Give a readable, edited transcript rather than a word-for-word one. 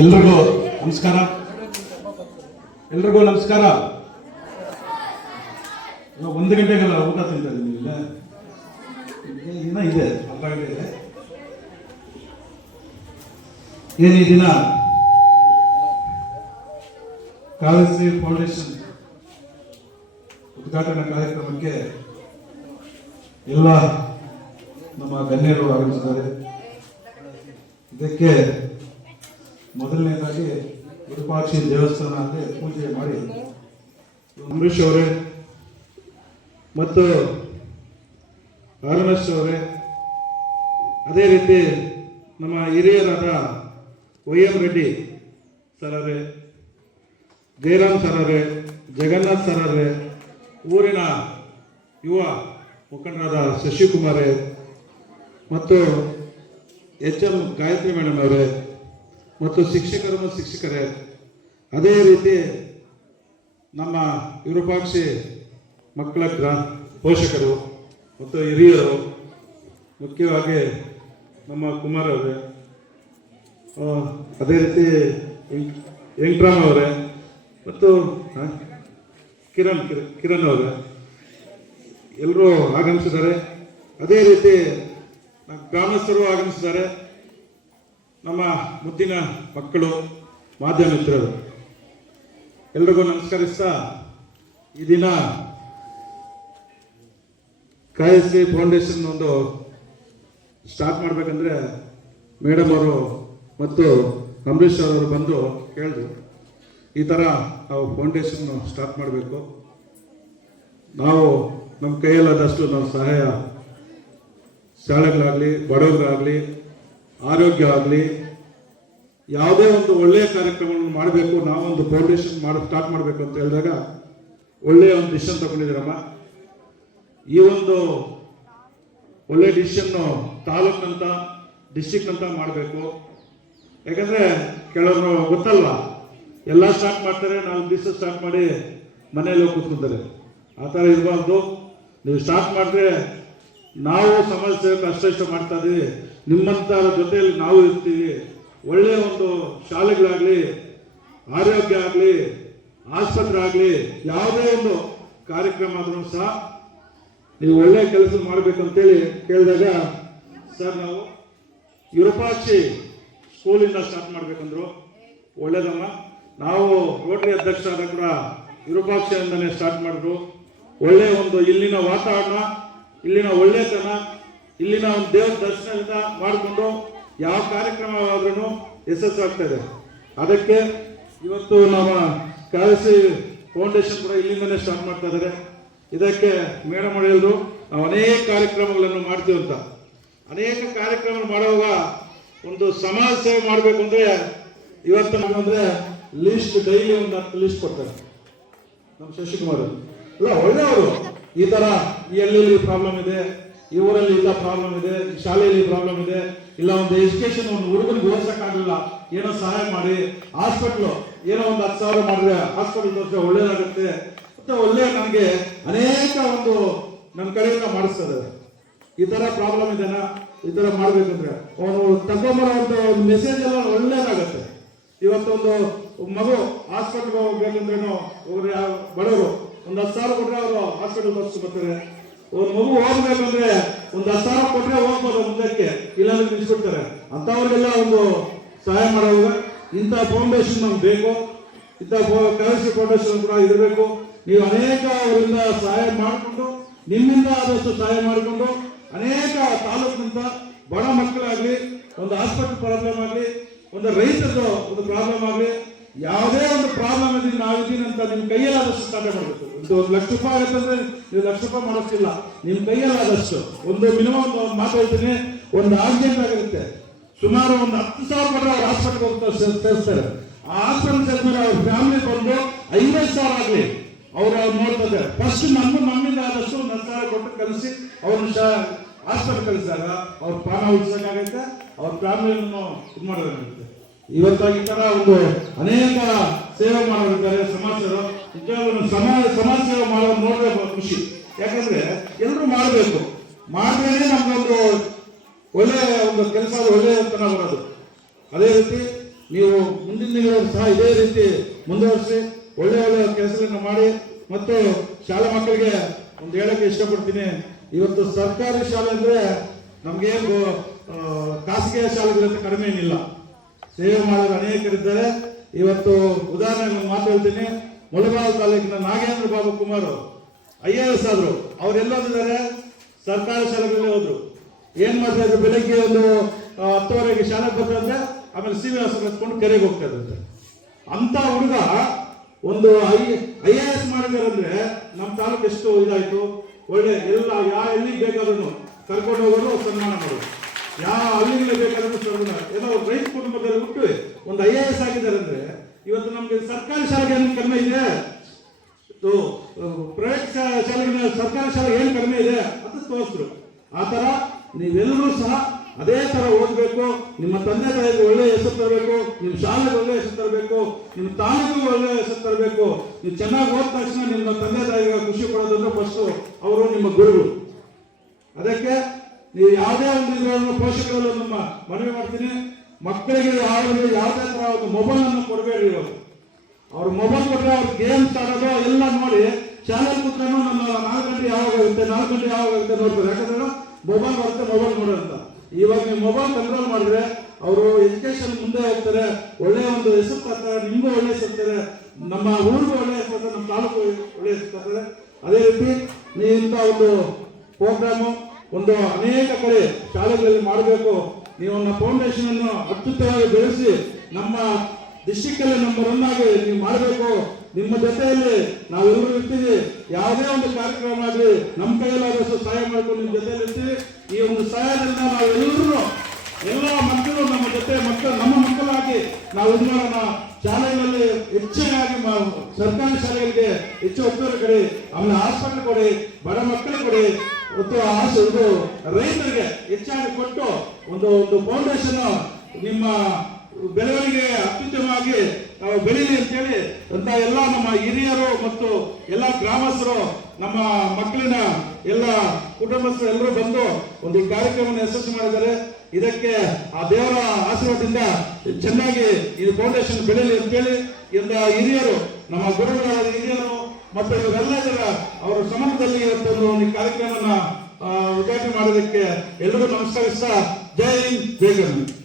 ಎಲ್ರಿಗೂ ನಮಸ್ಕಾರ. ಎಲ್ರಿಗೂ ನಮಸ್ಕಾರ. 1 ಗಂಟೆಗೆಲ್ಲ ಊಟ ತಿಂತಾ ಇದ್ದೀನಿ. ಇಲ್ಲ ಇನ್ನ ಇದೆ, ಅರ್ಧ ಗಂಟೆ ಇದೆ. ಏನು ಈ ದಿನ ಕಾಳಶ್ರೀ ಫೌಂಡೇಶನ್ ಉದ್ಘಾಟನಾ ಕಾರ್ಯಕ್ರಮಕ್ಕೆ ಎಲ್ಲ ನಮ್ಮ ಗಣ್ಯರು ಆಗಮಿಸಿದ್ದಾರೆ. ಇದಕ್ಕೆ ಮೊದಲನೇದಾಗಿ ವಿರೂಪಾಕ್ಷಿ ದೇವಸ್ಥಾನ ಅಲ್ಲಿ ಪೂಜೆ ಮಾಡಿ ಅಂಬರೀಶ್ ಅವರೇ ಮತ್ತು ಅರುಣೇಶ್ ಅವರೇ, ಅದೇ ರೀತಿ ನಮ್ಮ ಹಿರಿಯರಾದ ವೈ.ಎಂ. ರೆಡ್ಡಿ ಸರವೇ, ಜಯರಾಮ್ ಸರವೇ, ಜಗನ್ನಾಥ್ ಸರವೇ, ಊರಿನ ಯುವ ಮುಖಂಡರಾದ ಶಶಿಕುಮಾರೇ ಮತ್ತು ಎಚ್.ಎಂ. ಗಾಯತ್ರಿ ಮೇಡಮ್ ಅವರೇ ಮತ್ತು ಶಿಕ್ಷಕರು ಮತ್ತು ಶಿಕ್ಷಕರೇ, ಅದೇ ರೀತಿ ನಮ್ಮ ವಿರೂಪಾಕ್ಷಿ ಮಕ್ಕಳ ಪೋಷಕರು ಮತ್ತು ಹಿರಿಯರು, ಮುಖ್ಯವಾಗಿ ನಮ್ಮ ಕುಮಾರ್ ಅವರೇ, ಅದೇ ರೀತಿ ವೆಂಕಟರಾಮ್ ಅವರೇ ಮತ್ತು ಕಿರಣ್ ಅವರೇ ಎಲ್ಲರೂ ಆಗಮಿಸಿದ್ದಾರೆ. ಅದೇ ರೀತಿ ಗ್ರಾಮಸ್ಥರು ಆಗಮಿಸಿದ್ದಾರೆ. ನಮ್ಮ ಮುದ್ದಿನ ಮಕ್ಕಳು, ಮಾಧ್ಯಮ ಮಿತ್ರರು, ಎಲ್ರಿಗೂ ನಮಸ್ಕರಿಸ್ತಾ ಈ ದಿನ ಕಾಳಶ್ರೀ ಫೌಂಡೇಶನ್ ಒಂದು ಸ್ಟಾರ್ಟ್ ಮಾಡಬೇಕಂದ್ರೆ ಮೇಡಮ್ ಅವರು ಮತ್ತು ಅಂಬರೀಶ್ ಅವರು ಬಂದು ಕೇಳಿದ್ರು, ಈ ಥರ ನಾವು ಫೌಂಡೇಶನ್ ಸ್ಟಾರ್ಟ್ ಮಾಡಬೇಕು, ನಾವು ನಮ್ಮ ಕೈಯಲ್ಲಾದಷ್ಟು ನಾವು ಸಹಾಯ ಶಾಲೆಗಳಾಗಲಿ, ಬಡವರಿಗಾಗಲಿ, ಆರೋಗ್ಯ ಆಗಲಿ, ಯಾವುದೇ ಒಂದು ಒಳ್ಳೆಯ ಕಾರ್ಯಕ್ರಮವನ್ನು ಮಾಡಬೇಕು, ನಾವೊಂದು ಫೌಂಡೇಶನ್ ಸ್ಟಾರ್ಟ್ ಮಾಡಬೇಕು ಅಂತ ಹೇಳಿದಾಗ ಒಳ್ಳೆಯ ಒಂದು ಡಿಸಿಷನ್ ತಗೊಂಡಿದ್ದೀರಮ್ಮ. ಈ ಒಂದು ಒಳ್ಳೆಯ ಡಿಸಿಷನ್ನು ತಾಲೂಕಿನಂತ ಡಿಸ್ಟಿಕ್ನಂತ ಮಾಡಬೇಕು. ಯಾಕಂದರೆ ಕೆಲವರು ಗೊತ್ತಲ್ವಾ, ಎಲ್ಲ ಸ್ಟಾರ್ಟ್ ಮಾಡ್ತಾರೆ, 4 ದಿವಸ ಸ್ಟಾರ್ಟ್ ಮಾಡಿ ಮನೆಯಲ್ಲಿ ಹೋಗಿ ಕೂತ್ಕೊತಾರೆ. ಆ ಥರ ಇರಬಾರ್ದು. ನೀವು ಸ್ಟಾರ್ಟ್ ಮಾಡಿದ್ರೆ ನಾವು ಸಮಾಜ ಸೇವಕ ಅಷ್ಟು ಮಾಡ್ತಾ ಇದ್ದೀವಿ, ನಿಮ್ಮಂಥರ ಜೊತೆಯಲ್ಲಿ ನಾವು ಇರ್ತೀವಿ. ಒಳ್ಳೆಯ ಒಂದು ಶಾಲೆಗಳಾಗಲಿ, ಆರೋಗ್ಯ ಆಗಲಿ, ಆಸ್ಪತ್ರೆ ಆಗಲಿ, ಯಾವುದೇ ಒಂದು ಕಾರ್ಯಕ್ರಮ ಆದ್ರೂ ಸಹ ನೀವು ಒಳ್ಳೆಯ ಕೆಲಸ ಮಾಡಬೇಕಂತೇಳಿ ಕೇಳಿದಾಗ, ಸರ್ ನಾವು ವಿರೂಪಾಕ್ಷಿ ಸ್ಕೂಲಿಂದ ಸ್ಟಾರ್ಟ್ ಮಾಡಬೇಕಂದ್ರು. ಒಳ್ಳೇದಮ್ಮ, ನಾವು ರೋಟರಿ ಅಧ್ಯಕ್ಷರಾದ ಕೂಡ ವಿರೂಪಾಕ್ಷಿಯಿಂದನೇ ಸ್ಟಾರ್ಟ್ ಮಾಡಿದ್ರು. ಒಳ್ಳೆಯ ಒಂದು ಇಲ್ಲಿನ ವಾತಾವರಣ, ಇಲ್ಲಿನ ಒಳ್ಳೆತನ, ಇಲ್ಲಿನ ಒಂದು ದೇವರ ದರ್ಶನದಿಂದ ಮಾಡಿಕೊಂಡು ಯಾವ ಕಾರ್ಯಕ್ರಮವಾದ್ರೂ ಯಶಸ್ಸಾಗ್ತಾ ಇದೆ. ಅದಕ್ಕೆ ಇವತ್ತು ನಮ್ಮ ಕಾಳಶ್ರೀ ಫೌಂಡೇಶನ್ ಕೂಡ ಇಲ್ಲಿಂದನೇ ಸ್ಟಾರ್ಟ್ ಮಾಡ್ತಾ ಇದ್ದಾರೆ. ಇದಕ್ಕೆ ಮೇಡಮ್ ಹೇಳಿದ್ರು, ನಾವು ಅನೇಕ ಕಾರ್ಯಕ್ರಮಗಳನ್ನು ಮಾಡ್ತೀವಿ ಅಂತ. ಅನೇಕ ಕಾರ್ಯಕ್ರಮ ಮಾಡುವಾಗ ಒಂದು ಸಮಾಜ ಸೇವೆ ಮಾಡಬೇಕು ಅಂದರೆ ಇವತ್ತು ನಮ್ಮಂದ್ರೆ ಲಿಸ್ಟ್ ಡೈಲಿ ಒಂದು 10 ಲಿಸ್ಟ್ ಕೊಡ್ತಾರೆ ನಮ್ಮ ಶಶಿಕುಮಾರ್. ಇಲ್ಲ ಒಳ್ಳೆಯವರು, ಈ ಥರ ಎಲ್ಲೆಲ್ಲಿ ಪ್ರಾಬ್ಲಮ್ ಇದೆ, ಈ ಊರಲ್ಲಿ ಇಂಥ ಪ್ರಾಬ್ಲಮ್ ಇದೆ, ಶಾಲೆಯಲ್ಲಿ ಪ್ರಾಬ್ಲಮ್ ಇದೆ, ಇಲ್ಲ ಒಂದು ಎಜುಕೇಶನ್ ಒಂದು ಹುಡುಗನಿಗೆ ಓದಿಸೋಕ್ಕಾಗಲಿಲ್ಲ, ಏನೋ ಸಹಾಯ ಮಾಡಿ, ಹಾಸ್ಪಿಟ್ಲು ಏನೋ ಒಂದು 10,000 ಮಾಡಿದ್ರೆ ಹಾಸ್ಪಿಟಲ್ ತೋರಿಸಿದ್ರೆ ಒಳ್ಳೇದಾಗುತ್ತೆ ಮತ್ತು ಒಳ್ಳೆಯ ನನಗೆ ಅನೇಕ ಒಂದು ನನ್ನ ಕಡೆಯಿಂದ ಮಾಡಿಸ್ತದೆ. ಈ ಥರ ಪ್ರಾಬ್ಲಮ್ ಇದೆನಾ, ಈ ಥರ ಮಾಡಬೇಕಂದ್ರೆ ಅವನು ತಗೊಂಬರೋಂಥ ಒಂದು ಮೆಸೇಜ್ ಎಲ್ಲ ಒಳ್ಳೇದಾಗತ್ತೆ. ಇವತ್ತೊಂದು ಮಗು ಹಾಸ್ಪಿಟ್ಲ್ಗೆ ಹೋಗ್ಬೇಕಂದ್ರೇನು ಬಡವರು ಒಂದು 10,000 ಕೊಟ್ಟರೆ ಅವರು ಹಾಸ್ಪಿಟಲ್ ತೋರಿಸ್ಕೊಡ್ತಾರೆ. ಒಂದು ಮಗು ಹೋಗ್ಬೇಕಂದ್ರೆ ಒಂದು 10,000 ಕೊಟ್ಟರೆ ಹೋಗ್ಬೋದು ಮುಂದಕ್ಕೆ, ಇಲ್ಲಾಂದ್ರೆ ನಿಲ್ಲಿಸ್ಬಿಡ್ತಾರೆ. ಅಂಥವ್ರಿಗೆಲ್ಲ ಒಂದು ಸಹಾಯ ಮಾಡುವಾಗ ಇಂಥ ಫೌಂಡೇಶನ್ ನಮ್ಗೆ ಬೇಕು. ಇಂಥ ಕಾಳಶ್ರೀ ಫೌಂಡೇಶನ್ ಕೂಡ ಇರಬೇಕು. ನೀವು ಅನೇಕ ಅವರಿಂದ ಸಹಾಯ ಮಾಡಿಕೊಂಡು, ನಿಮ್ಮಿಂದ ಆದಷ್ಟು ಸಹಾಯ ಮಾಡಿಕೊಂಡು, ಅನೇಕ ತಾಲೂಕಿನಿಂದ ಬಡ ಮಕ್ಕಳಾಗಲಿ, ಒಂದು ಹಾಸ್ಪಿಟಲ್ ಪ್ರಾಬ್ಲಮ್ ಆಗಲಿ, ಒಂದು ರೈತರದ್ದು ಒಂದು ಪ್ರಾಬ್ಲಮ್ ಆಗಲಿ, ಯಾವುದೇ ಒಂದು ಪ್ರಾಬ್ಲಮ್ ಇದ್ರೆ ನಾವಿದ್ದೀನಿ ಅಂತ ನಿಮ್ಮ ಕೈಯಲ್ಲಾದಷ್ಟು ಸಹಾಯ ಮಾಡಬೇಕು. ಇದು 1 ಲಕ್ಷ ರೂಪಾಯಿ ಆಗುತ್ತೆ ಅಂದ್ರೆ ನೀವು 1 ಲಕ್ಷ ರೂಪಾಯಿ ಮಾಡೋಕ್ಕಿಲ್ಲ, ನಿಮ್ಮ ಕೈಯಲ್ಲಾದಷ್ಟು ಒಂದು ಮಿನಿಮಮ್ ಒಂದು ಮಾತು ಹೇಳ್ತೀನಿ, ಒಂದು ಆರ್ಜೆಂಟ್ ಆಗಿರುತ್ತೆ, ಸುಮಾರು ಒಂದು 10,000 ಕೊಟ್ಟರೆ ಅವ್ರು ಹಾಸ್ಪಿಟಲ್ಗೆ ಹೋಗ್ತಾರೆ, ಸೇರಿಸ್ತಾರೆ. ಆ ಹಾಸ್ಪಿಟಲ್ ಸೇರಿದ್ಮೇಲೆ ಅವ್ರ ಫ್ಯಾಮಿಲಿ ಬಂದು 50,000 ಆಗಲಿ ಅವ್ರು ನೋಡ್ತಾರೆ. ಫಸ್ಟ್ ನಮ್ಮಿಂದ ಆದಷ್ಟು 10,000 ಕೊಟ್ಟು ಕಲಿಸಿ ಅವ್ರನ್ನ ಹಾಸ್ಪಿಟಲ್ ಕಳಿಸಿದಾಗ ಅವ್ರ ಪ್ರಾಣ ಉಳಿಸೋಕ್ಕಾಗತ್ತೆ, ಅವ್ರ ಫ್ಯಾಮಿಲಿಯನ್ನು ಇದು ಮಾಡೋದಾಗುತ್ತೆ. ಇವತ್ತಾಗಿ ಈ ತರ ಒಂದು ಅನೇಕ ಸೇವೆ ಮಾಡೋರಿದ್ದಾರೆ ಸಮಾಜರು. ನಿಜವಾಗ್ಲೂ ಸಮಾಜ ಸೇವೆ ಮಾಡೋದು ನೋಡಿದ್ರೆ ಖುಷಿ. ಯಾಕಂದ್ರೆ ಎಲ್ಲರೂ ಮಾಡಬೇಕು, ಮಾಡಿದ್ರೆ ನಮ್ಗೊಂದು ಒಳ್ಳೆಯ ಒಂದು ಕೆಲಸ ಒಳ್ಳೆಯ ತನ ಬರೋದು. ಅದೇ ರೀತಿ ನೀವು ಮುಂದಿನ ದಿನಗಳಲ್ಲಿ ಸಹ ಇದೇ ರೀತಿ ಮುಂದುವರಿಸಿ ಒಳ್ಳೆ ಒಳ್ಳೆ ಕೆಲಸಗಳನ್ನು ಮಾಡಿ. ಮತ್ತು ಶಾಲಾ ಮಕ್ಕಳಿಗೆ ಒಂದು ಹೇಳಕ್ಕೆ ಇಷ್ಟಪಡ್ತೀನಿ, ಇವತ್ತು ಸರ್ಕಾರಿ ಶಾಲೆ ಅಂದ್ರೆ ನಮ್ಗೇನು ಖಾಸಗಿ ಶಾಲೆಗಳಿಂದ ಕಡಿಮೆ ಏನಿಲ್ಲ, ಸೇವೆ ಮಾಡೋರು ಅನೇಕರಿದ್ದಾರೆ. ಇವತ್ತು ಉದಾಹರಣೆಗೆ ಒಂದು ಮಾತು ಹೇಳ್ತೀನಿ, ಮುಳಬಾಗಿಲು ತಾಲೂಕಿನ ನಾಗೇಂದ್ರ ಬಾಬು ಕುಮಾರ್ IAS ಆದ್ರು, ಅವರೆಲ್ಲೋದಿದ್ದಾರೆ ಸರ್ಕಾರಿ ಶಾಲೆಗಳಲ್ಲಿ ಹೋದ್ರು. ಏನ್ ಮಾಡ್ತಾ ಇದ್ರು, ಬೆಳಗ್ಗೆ ಒಂದು 10:30ಗೆ ಶಾಲೆಗೆ ಬರ್ತಾರೆ, ಆಮೇಲೆ CVS ಕತ್ಕೊಂಡು ಕೆರೆಗೆ ಹೋಗ್ತಾ ಇದ್ರಂತೆ. ಅಂತ ಹುಡುಗ ಒಂದು IAS ಮಾಡಿದಾರಂದ್ರೆ ನಮ್ಮ ತಾಲೂಕು ಎಷ್ಟು ಇದಾಯ್ತು. ಒಳ್ಳೆ ಎಲ್ಲ ಎಲ್ಲಿಗೆ ಬೇಕಾದ್ರೂ ಕರ್ಕೊಂಡು ಹೋಗೋರು ಸನ್ಮಾನ ಮಾಡೋದು, ಯಾವ ಹಳ್ಳಿಗಳಿಗೆ ಬೇಕಾದ್ರೂ ಸನ್ಮಾನ. ಏನೋ ರೈತ ಕುಟುಂಬದಲ್ಲಿ ಹುಟ್ಟು ಒಂದು IAS ಆಗಿದ್ದಾರೆ ಅಂದ್ರೆ ಇವತ್ತು ನಮ್ಗೆ ಸರ್ಕಾರಿ ಶಾಲೆಗೆ ಏನು ಕಡಿಮೆ ಇದೆ, ಪ್ರೈವೇಟ್ ಶಾಲೆಗಳ ಸರ್ಕಾರಿ ಶಾಲೆಗೆ ಏನು ಕಡಿಮೆ ಇದೆ ಅಂತ ತೋರಿಸಿದ್ರು. ಆ ತರ ನೀವೆಲ್ಲರೂ ಸಹ ಅದೇ ತರ ಓದಬೇಕು, ನಿಮ್ಮ ತಂದೆ ತಾಯಿಗೆ ಒಳ್ಳೆ ಹೆಸರು ತರಬೇಕು, ನಿಮ್ಮ ಶಾಲೆಗೆ ಒಳ್ಳೆ ಹೆಸರು ತರಬೇಕು, ನಿಮ್ಮ ತಾಲೂಕಿಗೆ ಒಳ್ಳೆ ಹೆಸರು ತರಬೇಕು. ನೀವು ಚೆನ್ನಾಗಿ ಓದ ತಕ್ಷಣ ನಿಮ್ಮ ತಂದೆ ತಾಯಿಗೆ ಖುಷಿ ಪಡೋದಂದ್ರೆ ಫಸ್ಟ್ ಅವರು ನಿಮ್ಮ ಗುರುಗಳು. ಅದಕ್ಕೆ ನೀವು ಯಾವುದೇ ಒಂದು ಇದನ್ನು ಪೋಷಕರಲ್ಲಿ ನಮ್ಮ ಮನವಿ ಮಾಡ್ತೀನಿ, ಮಕ್ಕಳಿಗೆ ಯಾವುದೇ ತರ ಒಂದು ಮೊಬೈಲ್ ಅನ್ನು ಕೊಡಬೇಡಿ. ಇವಾಗ ಅವ್ರ ಮೊಬೈಲ್ ಕೊಟ್ಟರೆ ಅವ್ರ ಗೇಮ್ಸ್ ಆಡೋದು ಎಲ್ಲ ನೋಡಿ ಶಾಲೆ ಕೂತ್ಕೊಂಡು ನಮ್ಮ 4 ಗಂಟೆ ಯಾವಾಗ ಆಗುತ್ತೆ ನೋಡ್ತಾರೆ. ಯಾಕಂದ್ರೆ ಮೊಬೈಲ್ ಬರುತ್ತೆ, ಮೊಬೈಲ್ ನೋಡೋ ಅಂತ. ಇವಾಗ ನೀವು ಮೊಬೈಲ್ ಕಂಟ್ರೋಲ್ ಮಾಡಿದ್ರೆ ಅವರು ಎಜುಕೇಶನ್ ಮುಂದೆ ಹೋಗ್ತಾರೆ, ಒಳ್ಳೆಯ ಒಂದು ಹೆಸರು ತರ್ತಾರೆ, ನಿಮಗೂ ಒಳ್ಳೆ ಹೆಸರು ತರ್ತಾರೆ, ನಮ್ಮ ಊರಿಗೂ ಒಳ್ಳೆ ಹೆಸರು ತರ್ತಾರೆ, ನಮ್ಮ ತಾಲೂಕು ಒಳ್ಳೆ ಹೆಸರು ತರ್ತಾರೆ. ಅದೇ ರೀತಿ ನೀವು ಇಂಥ ಒಂದು ಪ್ರೋಗ್ರಾಮು ಒಂದು ಅನೇಕ ಕಡೆ ಶಾಲೆಗಳಲ್ಲಿ ಮಾಡಬೇಕು. ನೀವು ಒಂದು ಫೌಂಡೇಶನ್ ಅನ್ನು ಅತ್ಯುತ್ತಮವಾಗಿ ಬೆಳೆಸಿ ನಮ್ಮ ಡಿಸ್ಟಿಕ್ ಅಲ್ಲಿ ನಂಬರ್ 1 ಆಗಿ ನೀವು ಮಾಡಬೇಕು. ನಿಮ್ಮ ಜೊತೆಯಲ್ಲಿ ನಾವೆಲ್ಲರೂ ಇರ್ತೀವಿ. ಯಾವುದೇ ಒಂದು ಕಾರ್ಯಕ್ರಮ ಆಗಲಿ ನಮ್ಮ ಕೈಯಲ್ಲಾದಷ್ಟು ಸಹಾಯ ಮಾಡ್ಕೊಂಡು ನಿಮ್ಮ ಜೊತೆಯಲ್ಲಿ ಇರ್ತೀವಿ. ಈ ಒಂದು ಸಹಾಯದಿಂದ ನಾವೆಲ್ಲರೂ ಎಲ್ಲ ಮಕ್ಕಳು ನಮ್ಮ ಜೊತೆ ನಮ್ಮ ಮಕ್ಕಳಾಗಿ ನಾವು ಇದು ಮಾಡೋಣ. ಶಾಲೆಗಳಲ್ಲಿ ಹೆಚ್ಚಾಗಿ ಸರ್ಕಾರಿ ಶಾಲೆಗಳಿಗೆ ಹೆಚ್ಚು ಒತ್ತುವರಿ ಕೊಡಿ, ಆಮೇಲೆ ಹಾಸ್ಪಿಟಲ್ ಕೊಡಿ, ಬಡ ಮಕ್ಕಳಿಗೆ ಕೊಡಿ, ಮತ್ತು ಇದು ರೈತರಿಗೆ ಹೆಚ್ಚಾಗಿ ಕೊಟ್ಟು ಒಂದು ಫೌಂಡೇಶನ್ ನಿಮ್ಮ ಬೆಳವಣಿಗೆ ಅತ್ಯುತ್ತಮವಾಗಿ ನಾವು ಬೆಳೀಲಿ ಅಂತೇಳಿ ಅಂತ ಎಲ್ಲ ನಮ್ಮ ಹಿರಿಯರು ಮತ್ತು ಎಲ್ಲ ಗ್ರಾಮಸ್ಥರು ನಮ್ಮ ಮಕ್ಕಳಿನ ಎಲ್ಲ ಕುಟುಂಬಸ್ಥರು ಎಲ್ಲರೂ ಬಂದು ಒಂದು ಈ ಕಾರ್ಯಕ್ರಮವನ್ನು ಯಶಸ್ವಿ ಮಾಡಿದ್ದಾರೆ. ಇದಕ್ಕೆ ಆ ದೇವರ ಆಶೀರ್ವಾದದಿಂದ ಚೆನ್ನಾಗಿ ಈ ಫೌಂಡೇಶನ್ ಬೆಳೀಲಿ ಅಂತೇಳಿ ಎಲ್ಲ ಹಿರಿಯರು ನಮ್ಮ ಗುರುಗಳಾದ ಹಿರಿಯರು ಮತ್ತು ಇವರೆಲ್ಲ ಅವರ ಸಮಾಜದಲ್ಲಿ ಇವತ್ತೊಂದು ಈ ಕಾರ್ಯಕ್ರಮವನ್ನು ಉದ್ಘಾಟನೆ ಮಾಡೋದಕ್ಕೆ ಎಲ್ಲರೂ ನಮಸ್ಕರಿಸ್ತಾ ಜೈ ಹಿಂದ್ ಜೈ ಕರ್ನಾಟಕ.